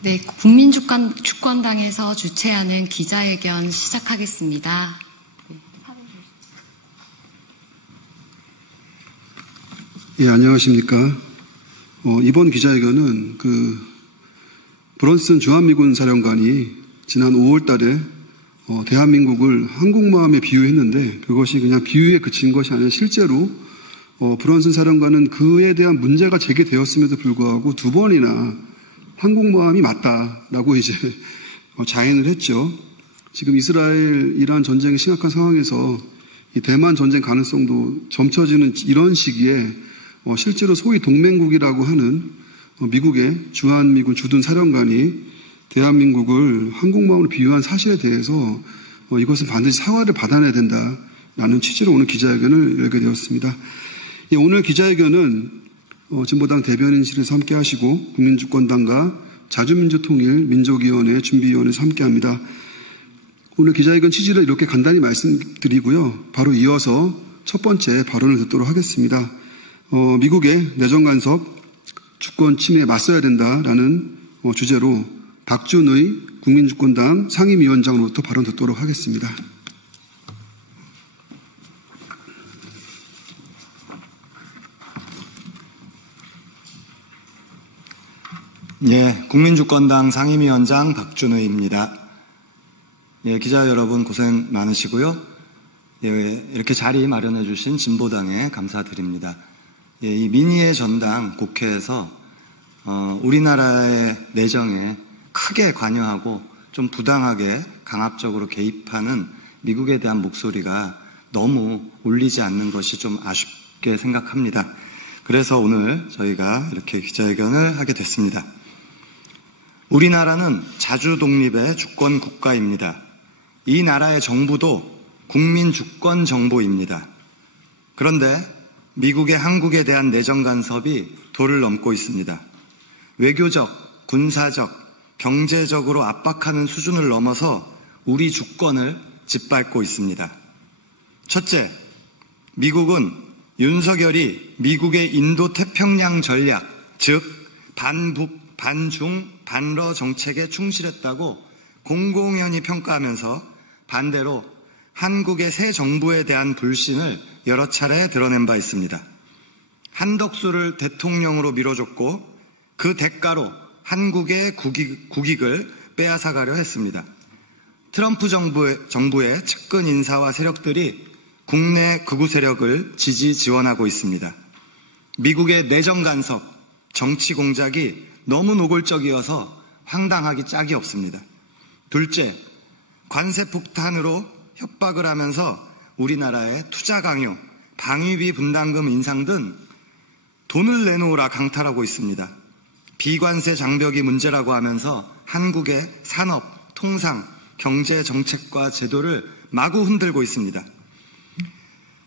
네, 국민주권당에서 주최하는 기자회견 시작하겠습니다. 예, 안녕하십니까. 이번 기자회견은 브런슨 주한미군 사령관이 지난 5월 달에 대한민국을 항공모함에 비유했는데 그것이 그냥 비유에 그친 것이 아니라 실제로 브런슨 사령관은 그에 대한 문제가 제기되었음에도 불구하고 2번이나 항공모함이 맞다라고 이제 자인을 했죠. 지금 이스라엘, 이란 전쟁이 심각한 상황에서 이 대만 전쟁 가능성도 점쳐지는 이런 시기에 실제로 소위 동맹국이라고 하는 미국의 주한미군 주둔 사령관이 대한민국을 항공모함으로 비유한 사실에 대해서 이것은 반드시 사과를 받아내야 된다라는 취지로 오늘 기자회견을 열게 되었습니다. 오늘 기자회견은 진보당 대변인실에서 함께 하시고 국민주권당과 자주민주통일민족위원회 준비위원회에서 함께 합니다. 오늘 기자회견 취지를 이렇게 간단히 말씀드리고요. 바로 이어서 첫 번째 발언을 듣도록 하겠습니다. 미국의 내정 간섭, 주권 침해에 맞서야 된다라는 주제로 박준의 국민주권당 상임위원장으로부터 발언 듣도록 하겠습니다. 예, 국민주권당 상임위원장 박준의입니다. 예, 기자 여러분 고생 많으시고요. 예, 이렇게 자리 마련해 주신 진보당에 감사드립니다. 예, 이 민의의 전당 국회에서 우리나라의 내정에 크게 관여하고 좀 부당하게 강압적으로 개입하는 미국에 대한 목소리가 너무 울리지 않는 것이 좀 아쉽게 생각합니다. 그래서 오늘 저희가 이렇게 기자회견을 하게 됐습니다. 우리나라는 자주독립의 주권 국가입니다. 이 나라의 정부도 국민 주권 정부입니다. 그런데 미국의 한국에 대한 내정 간섭이 도를 넘고 있습니다. 외교적, 군사적, 경제적으로 압박하는 수준을 넘어서 우리 주권을 짓밟고 있습니다. 첫째, 미국은 윤석열이 미국의 인도태평양 전략, 즉 반북, 반중, 반러 정책에 충실했다고 공공연히 평가하면서 반대로 한국의 새 정부에 대한 불신을 여러 차례 드러낸 바 있습니다. 한덕수를 대통령으로 밀어줬고 그 대가로 한국의 국익을 빼앗아가려 했습니다. 트럼프 정부의 측근 인사와 세력들이 국내 극우 세력을 지원하고 있습니다. 미국의 내정 간섭, 정치 공작이 너무 노골적이어서 황당하기 짝이 없습니다. 둘째, 관세 폭탄으로 협박을 하면서 우리나라의 투자 강요, 방위비 분담금 인상 등 돈을 내놓으라 강탈하고 있습니다. 비관세 장벽이 문제라고 하면서 한국의 산업, 통상, 경제 정책과 제도를 마구 흔들고 있습니다.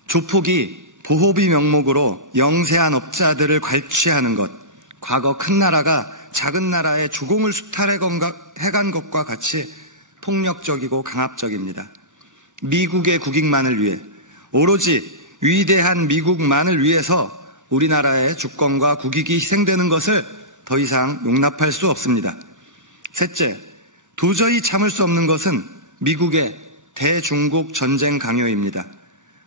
조폭이 보호비 명목으로 영세한 업자들을 괄취하는 것, 과거 큰 나라가 작은 나라의 주공을 수탈해간 것과 같이 폭력적이고 강압적입니다. 미국의 국익만을 위해, 오로지 위대한 미국만을 위해서 우리나라의 주권과 국익이 희생되는 것을 더 이상 용납할 수 없습니다. 셋째, 도저히 참을 수 없는 것은 미국의 대중국 전쟁 강요입니다.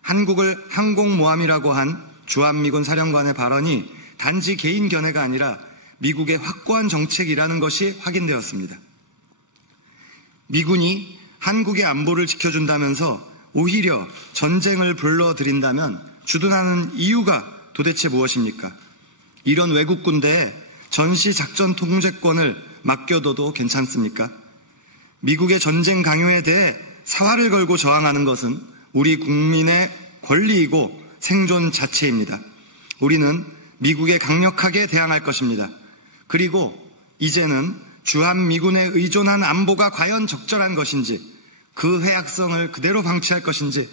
한국을 항공모함이라고 한 주한미군 사령관의 발언이 단지 개인 견해가 아니라 미국의 확고한 정책이라는 것이 확인되었습니다. 미군이 한국의 안보를 지켜준다면서 오히려 전쟁을 불러들인다면 주둔하는 이유가 도대체 무엇입니까? 이런 외국 군대에 전시작전 통제권을 맡겨둬도 괜찮습니까? 미국의 전쟁 강요에 대해 사활을 걸고 저항하는 것은 우리 국민의 권리이고 생존 자체입니다. 우리는 미국에 강력하게 대항할 것입니다. 그리고 이제는 주한미군에 의존한 안보가 과연 적절한 것인지, 그 해악성을 그대로 방치할 것인지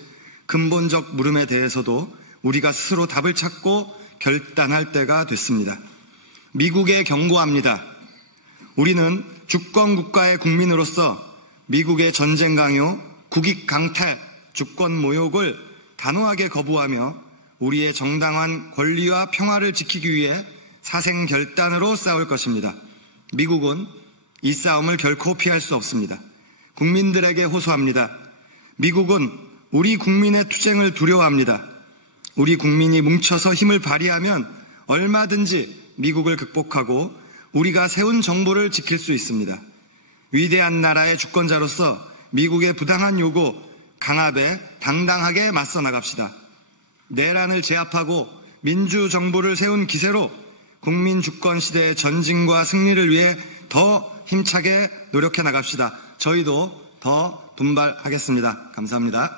근본적 물음에 대해서도 우리가 스스로 답을 찾고 결단할 때가 됐습니다. 미국에 경고합니다. 우리는 주권 국가의 국민으로서 미국의 전쟁 강요, 국익 강탈, 주권 모욕을 단호하게 거부하며 우리의 정당한 권리와 평화를 지키기 위해 사생결단으로 싸울 것입니다. 미국은 이 싸움을 결코 피할 수 없습니다. 국민들에게 호소합니다. 미국은 우리 국민의 투쟁을 두려워합니다. 우리 국민이 뭉쳐서 힘을 발휘하면 얼마든지 미국을 극복하고 우리가 세운 정부를 지킬 수 있습니다. 위대한 나라의 주권자로서 미국의 부당한 요구, 강압에 당당하게 맞서 나갑시다. 내란을 제압하고 민주정부를 세운 기세로 국민 주권 시대의 전진과 승리를 위해 더 힘차게 노력해 나갑시다. 저희도 더 분발하겠습니다. 감사합니다.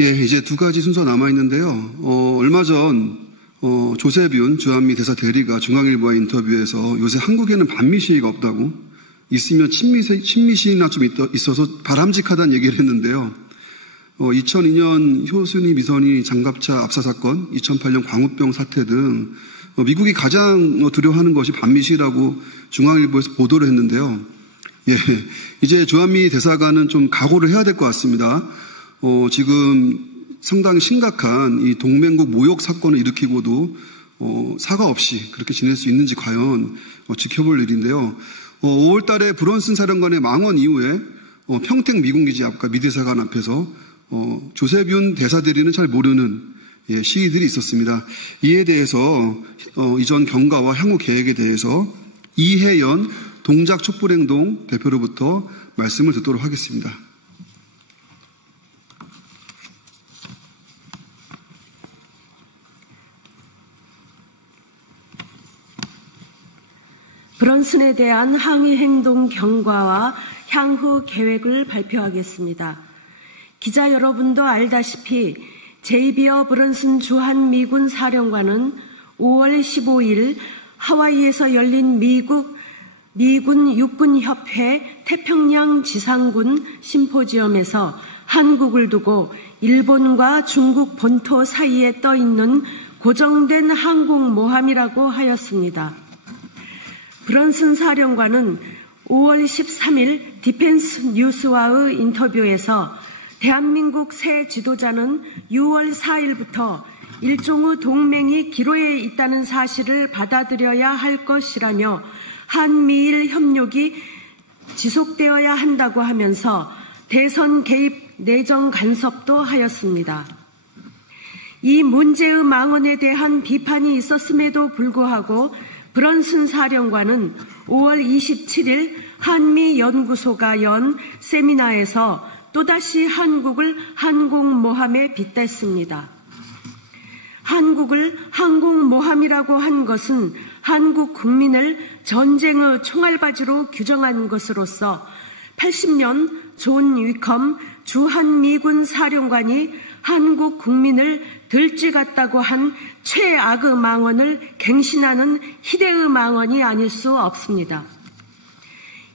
예, 이제 두 가지 순서 남아있는데요. 얼마 전 조세균 주한미 대사 대리가 중앙일보의 인터뷰에서 요새 한국에는 반미 시위가 없다고, 있으면 친미 시위나 좀 있어서 바람직하다는 얘기를 했는데요. 2002년 효순이 미선이 장갑차 압사 사건, 2008년 광우병 사태 등 미국이 가장 두려워하는 것이 반미 시위라고 중앙일보에서 보도를 했는데요. 예, 이제 주한미 대사관은 좀 각오를 해야 될 것 같습니다. 지금 상당히 심각한 이 동맹국 모욕 사건을 일으키고도 사과 없이 그렇게 지낼 수 있는지 과연 지켜볼 일인데요. 5월 달에 브런슨 사령관의 망언 이후에 평택 미군기지 앞과 미 대사관 앞에서 조세균 대사 대리는 잘 모르는 시위들이 있었습니다. 이에 대해서 이전 경과와 향후 계획에 대해서 이혜연 동작촛불행동 대표로부터 말씀을 듣도록 하겠습니다. 브런슨에 대한 항의 행동 경과와 향후 계획을 발표하겠습니다. 기자 여러분도 알다시피 제이비어 브런슨 주한미군 사령관은 5월 15일 하와이에서 열린 미군 육군협회 태평양 지상군 심포지엄에서 한국을 두고 일본과 중국 본토 사이에 떠있는 고정된 항공모함이라고 하였습니다. 브런슨 사령관은 5월 13일 디펜스 뉴스와의 인터뷰에서 대한민국 새 지도자는 6월 4일부터 일종의 동맹이 기로에 있다는 사실을 받아들여야 할 것이라며 한미일 협력이 지속되어야 한다고 하면서 대선 개입 내정 간섭도 하였습니다. 이 문제의 망언에 대한 비판이 있었음에도 불구하고 브런슨 사령관은 5월 27일 한미연구소가 연 세미나에서 또다시 한국을 항공모함에 빗댔습니다. 한국을 항공모함이라고 한 것은 한국 국민을 전쟁의 총알바지로 규정한 것으로서 80년 존 위컴 주한미군 사령관이 한국 국민을 들쥐갔다고 한 최악의 망언을 갱신하는 희대의 망언이 아닐 수 없습니다.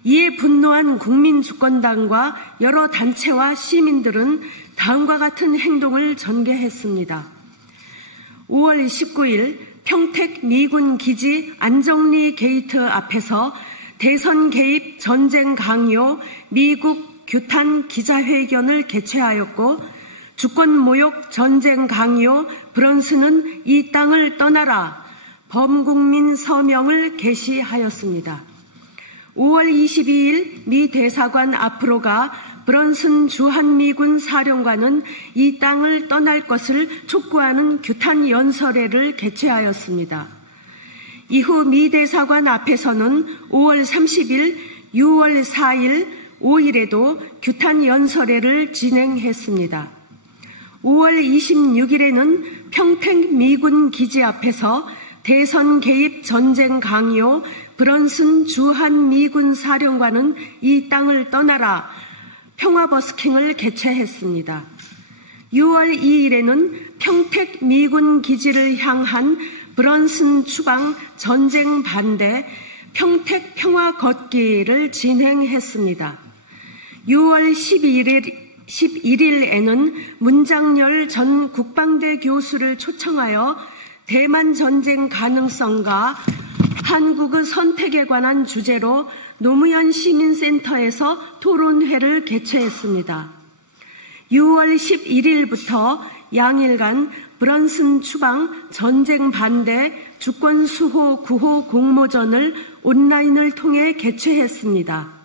이에 분노한 국민주권당과 여러 단체와 시민들은 다음과 같은 행동을 전개했습니다. 5월 19일 평택 미군 기지 안정리 게이트 앞에서 대선 개입 전쟁 강요 미국 규탄 기자회견을 개최하였고, 주권 모욕 전쟁 강요 브런슨은 이 땅을 떠나라 범국민 서명을 게시하였습니다. 5월 22일 미 대사관 앞으로 가 브런슨 주한미군 사령관은 이 땅을 떠날 것을 촉구하는 규탄 연설회를 개최하였습니다. 이후 미 대사관 앞에서는 5월 30일, 6월 4일, 5일에도 규탄 연설회를 진행했습니다. 5월 26일에는 평택 미군 기지 앞에서 대선 개입 전쟁 강요 브런슨 주한미군 사령관은 이 땅을 떠나라 평화버스킹을 개최했습니다. 6월 2일에는 평택 미군 기지를 향한 브런슨 추방 전쟁 반대 평택 평화 걷기를 진행했습니다. 6월 11일에는 문장열 전 국방대 교수를 초청하여 대만 전쟁 가능성과 한국의 선택에 관한 주제로 노무현 시민센터에서 토론회를 개최했습니다. 6월 11일부터 양일간 브런슨 추방 전쟁 반대 주권 수호 구호 공모전을 온라인을 통해 개최했습니다.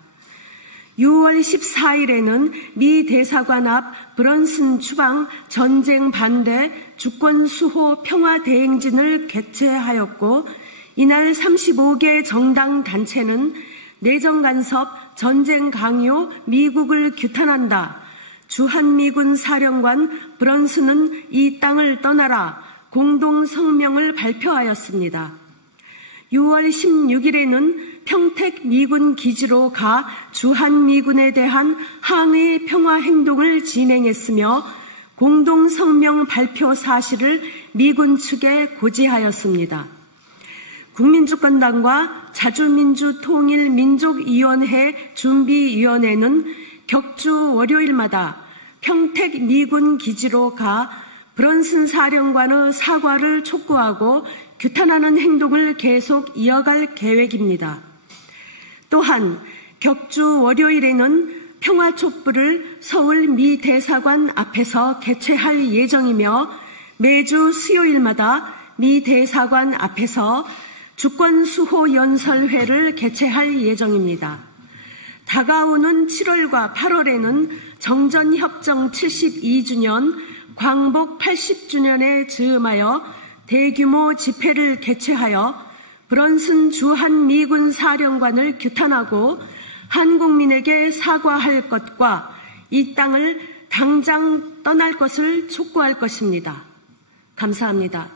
6월 14일에는 미 대사관 앞 브런슨 추방 전쟁 반대 주권 수호 평화 대행진을 개최하였고, 이날 35개 정당 단체는 내정 간섭, 전쟁 강요, 미국을 규탄한다, 주한미군 사령관 브런슨은 이 땅을 떠나라 공동 성명을 발표하였습니다. 6월 16일에는 평택 미군 기지로 가 주한미군에 대한 항해 평화 행동을 진행했으며 공동 성명 발표 사실을 미군 측에 고지하였습니다. 국민주권당과 자주민주통일민족위원회 준비위원회는 격주 월요일마다 평택 미군 기지로 가 브런슨 사령관의 사과를 촉구하고 규탄하는 행동을 계속 이어갈 계획입니다. 또한 격주 월요일에는 평화촛불을 서울 미 대사관 앞에서 개최할 예정이며, 매주 수요일마다 미 대사관 앞에서 주권수호 연설회를 개최할 예정입니다. 다가오는 7월과 8월에는 정전협정 72주년, 광복 80주년에 즈음하여 대규모 집회를 개최하여 브런슨 주한미군 사령관을 규탄하고 한국민에게 사과할 것과 이 땅을 당장 떠날 것을 촉구할 것입니다. 감사합니다.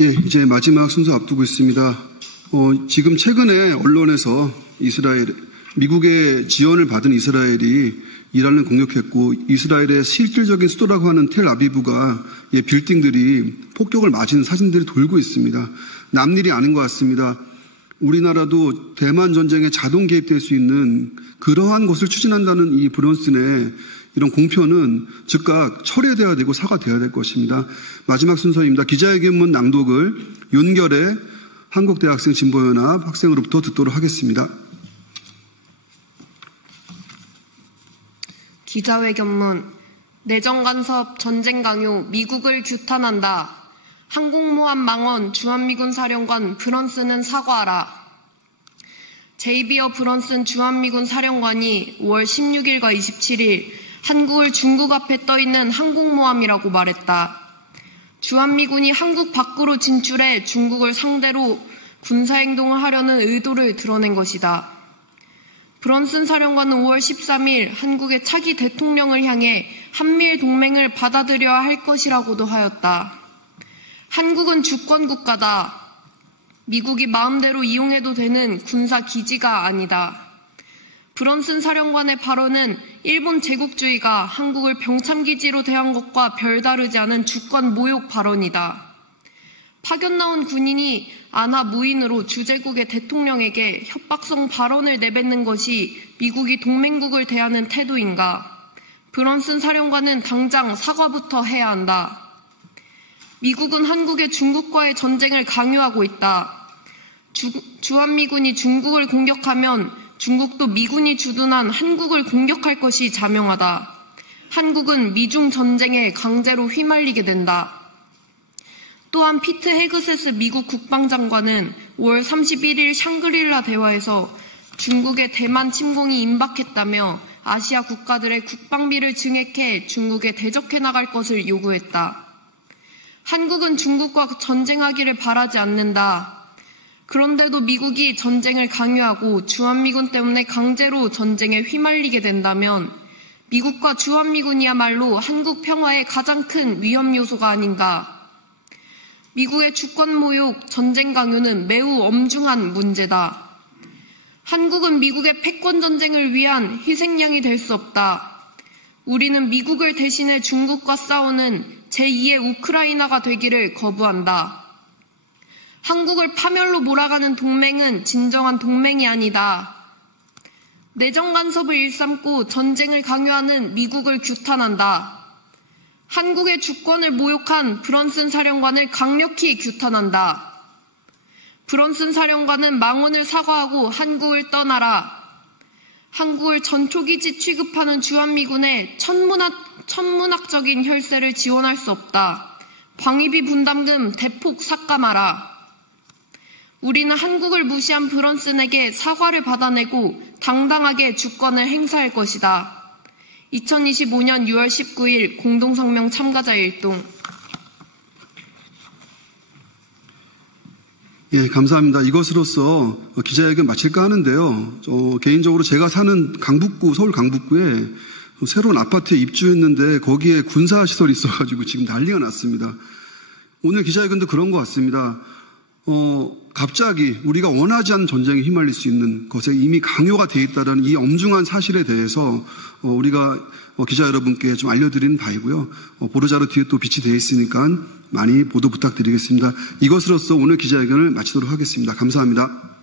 예, 이제 마지막 순서 앞두고 있습니다. 지금 최근에 언론에서 미국의 지원을 받은 이스라엘이 이란을 공격했고, 이스라엘의 실질적인 수도라고 하는 텔아비브가 빌딩들이 폭격을 맞은 사진들이 돌고 있습니다. 남일이 아닌 것 같습니다. 우리나라도 대만 전쟁에 자동 개입될 수 있는 그러한 것을 추진한다는 이 브론슨의 이런 공표는 즉각 철회돼야 되고 사과돼야 될 것입니다. 마지막 순서입니다. 기자회견문 낭독을 윤결의 한국대학생 진보연합 학생으로부터 듣도록 하겠습니다. 기자회견문. 내정 간섭, 전쟁 강요, 미국을 규탄한다. 항공모함 망원, 주한미군 사령관 브런슨은 사과하라. 제이비어 브런슨 주한미군 사령관이 5월 16일과 27일 한국을 중국 앞에 떠있는 항공모함이라고 말했다. 주한미군이 한국 밖으로 진출해 중국을 상대로 군사행동을 하려는 의도를 드러낸 것이다. 브런슨 사령관은 5월 13일 한국의 차기 대통령을 향해 한미일 동맹을 받아들여야 할 것이라고도 하였다. 한국은 주권국가다. 미국이 마음대로 이용해도 되는 군사기지가 아니다. 브런슨 사령관의 발언은 일본 제국주의가 한국을 병참기지로 대한 것과 별다르지 않은 주권 모욕 발언이다. 파견 나온 군인이 안하 무인으로 주재국의 대통령에게 협박성 발언을 내뱉는 것이 미국이 동맹국을 대하는 태도인가? 브런슨 사령관은 당장 사과부터 해야 한다. 미국은 한국의 중국과의 전쟁을 강요하고 있다. 주한미군이 중국을 공격하면 중국도 미군이 주둔한 한국을 공격할 것이 자명하다. 한국은 미중 전쟁에 강제로 휘말리게 된다. 또한 피트 헤그세스 미국 국방장관은 5월 31일 샹그릴라 대화에서 중국의 대만 침공이 임박했다며 아시아 국가들의 국방비를 증액해 중국에 대적해 나갈 것을 요구했다. 한국은 중국과 전쟁하기를 바라지 않는다. 그런데도 미국이 전쟁을 강요하고 주한미군 때문에 강제로 전쟁에 휘말리게 된다면 미국과 주한미군이야말로 한국 평화의 가장 큰 위험 요소가 아닌가. 미국의 주권 모욕, 전쟁 강요는 매우 엄중한 문제다. 한국은 미국의 패권 전쟁을 위한 희생양이 될 수 없다. 우리는 미국을 대신해 중국과 싸우는 제2의 우크라이나가 되기를 거부한다. 한국을 파멸로 몰아가는 동맹은 진정한 동맹이 아니다. 내정 간섭을 일삼고 전쟁을 강요하는 미국을 규탄한다. 한국의 주권을 모욕한 브런슨 사령관을 강력히 규탄한다. 브런슨 사령관은 망언을 사과하고 한국을 떠나라. 한국을 전초기지 취급하는 주한미군의 천문학적인 혈세를 지원할 수 없다. 방위비 분담금 대폭 삭감하라. 우리는 한국을 무시한 브런슨에게 사과를 받아내고 당당하게 주권을 행사할 것이다. 2025년 6월 19일 공동성명 참가자 일동. 예, 감사합니다. 이것으로서 기자회견 마칠까 하는데요. 개인적으로 제가 사는 강북구, 서울 강북구에 새로운 아파트에 입주했는데 거기에 군사시설이 있어가지고 지금 난리가 났습니다. 오늘 기자회견도 그런 것 같습니다. 갑자기 우리가 원하지 않는 전쟁에 휘말릴 수 있는 것에 이미 강요가 되어 있다는 이 엄중한 사실에 대해서 우리가 기자 여러분께 좀 알려드리는 바이고요. 보도자료 뒤에 또 비치되어 있으니까 많이 보도 부탁드리겠습니다. 이것으로써 오늘 기자회견을 마치도록 하겠습니다. 감사합니다.